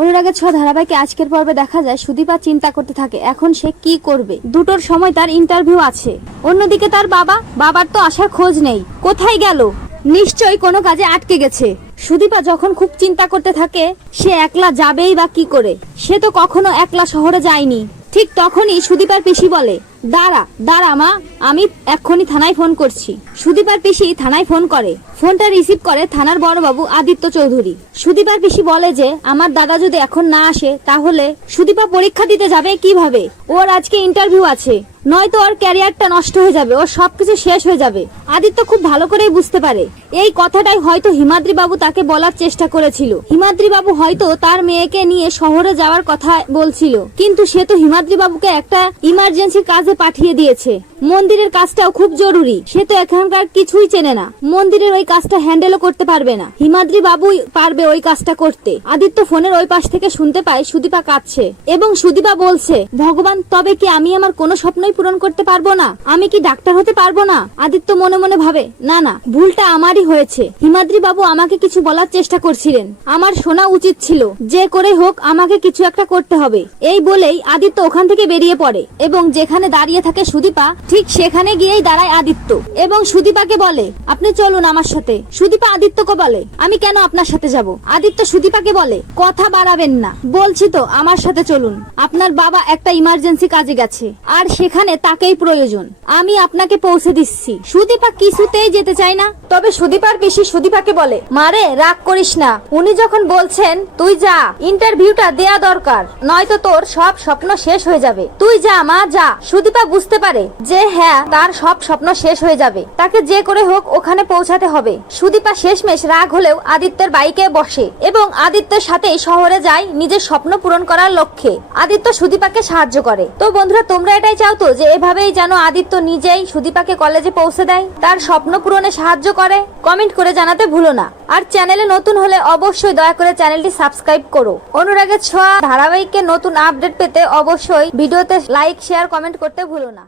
অনুরাগের ছ ধারাবাহিকে আজকের পর্বে দেখা যায়, সুদীপা চিন্তা করতে থাকে, এখন সে কি করবে? দুটোর সময় তার ইন্টারভিউ আছে। অন্যদিকে তার বাবা, বাবার তো আসার খোঁজ নেই। কোথায় গেল? নিশ্চয়ই কোনো কাজে আটকে গেছে। সুদীপা যখন খুব চিন্তা করতে থাকে, সে একলা যাবেই বা কি করে? সে তো কখনো একলা শহরে যায়নি। ঠিক তখনই সুদীপার পিসি বলে দাঁড়া দাঁড়া মা, আমি এক্ষুনি থানায় ফোন করছি। সুদীপার পিসি থানায় ফোন করে। ফোনটা রিসিভ করে থানার বড়বাবু আদিত্য চৌধুরী। সুদীপার পিসি বলে যে, আমার দাদা যদি এখন না আসে, তাহলে সুদীপা পরীক্ষা দিতে যাবে কীভাবে? ওর আজকে ইন্টারভিউ আছে। নয়তো ওর ক্যারিয়ারটা নষ্ট হয়ে যাবে, ওর সবকিছু শেষ হয়ে যাবে। আদিত্য খুব ভালো করেই বুঝতে পারে। এই কথাটাই হয়তো হিমাদ্রি বাবু তাকে বলার চেষ্টা করেছিল। হিমাদ্রি বাবু হয়তো তার মেয়েকে নিয়ে শহরে যাওয়ার কথা বলছিল, কিন্তু সে তো হিমাদ্রি বাবুকে একটা ইমার্জেন্সি কাজে পাঠিয়ে দিয়েছে। মন্দিরের কাজটাও খুব জরুরি, সে তো এখানকার কিছুই চেনে না। মন্দিরের ওই কাজটা হ্যান্ডেলও করতে পারবে না। হিমাদ্রি বাবুই পারবে ওই কাজটা করতে। আদিত্য ফোনের ওই পাশ থেকে শুনতে পায় সুদীপা কাঁদছে, এবং সুদীপা বলছে, ভগবান, তবে কি আমি আমার কোনো স্বপ্নই পূরণ করতে পারব না। আমি কি ডাক্তার হতে পারব না? আদিত্য মনে মনে ভাবে, না না, ভুলটা আমারই হয়েছে। হিমাদ্রি বাবু আমাকে কিছু বলার চেষ্টা করছিলেন। আমার শোনা উচিত ছিল। যে করে হোক, আমাকে কিছু একটা করতে হবে। এই বলেই আদিত্য ওখান থেকে বেরিয়ে পড়ে এবং যেখানে দাঁড়িয়ে থাকে সুদীপা, ঠিক সেখানে গিয়েই দাঁড়ায় আদিত্য। এবং সুদীপাকে বলে, আপনি চলুন আমার সাথে। সুদীপা আদিত্যকে বলে, আমি কেন আপনার সাথে যাব? আদিত্য সুদীপাকে বলে, কথা বাড়াবেন না। বলছি তো, আমার সাথে চলুন। আপনার বাবা একটা ইমার্জেন্সি কাজে গেছে। আর সেখানে তাকেই প্রয়োজন। আমি আপনাকে পৌঁছে দিচ্ছি। সুদীপা কিছুতেই যেতে চাই না। তবে সুদীপার পিসি সুদীপাকে বলে, মারে, রাগ করিস না। উনি যখন বলছেন, তুই যা, ইন্টারভিউটা দেয়া দরকার, নয়তো তোর সব স্বপ্ন শেষ হয়ে যাবে। তুই যা, মা, যা। সুদীপা বুঝতে পারে যে হ্যাঁ তার সব স্বপ্ন শেষ হয়ে যাবে। তাকে যে করে হোক, ওখানে পৌঁছাতে হবে। সুদীপা শেষমেশ রাগ হলেও আদিত্যের বাইকে বসে এবং আদিত্যের সাথে শহরে যায় নিজের স্বপ্ন পূরণ করার লক্ষ্যে। আদিত্য সুদীপাকে সাহায্য করে। তো বন্ধুরা, তোমরা এটাই চাও তো যে, এভাবেই যেন আদিত্য নিজেই সুদীপাকে কলেজে পৌঁছে দেয়? তার স্বপ্ন পূরণে সাহায্য করে কমেন্ট করে জানাতে ভুলো না। আর চ্যানেলে নতুন হলে অবশ্যই দয়া করে চ্যানেলটি সাবস্ক্রাইব করো। অনুরাগের ছোঁয়া ধারাবাহিকের নতুন আপডেট পেতে অবশ্যই ভিডিওতে লাইক শেয়ার কমেন্ট করতে ভুলো না।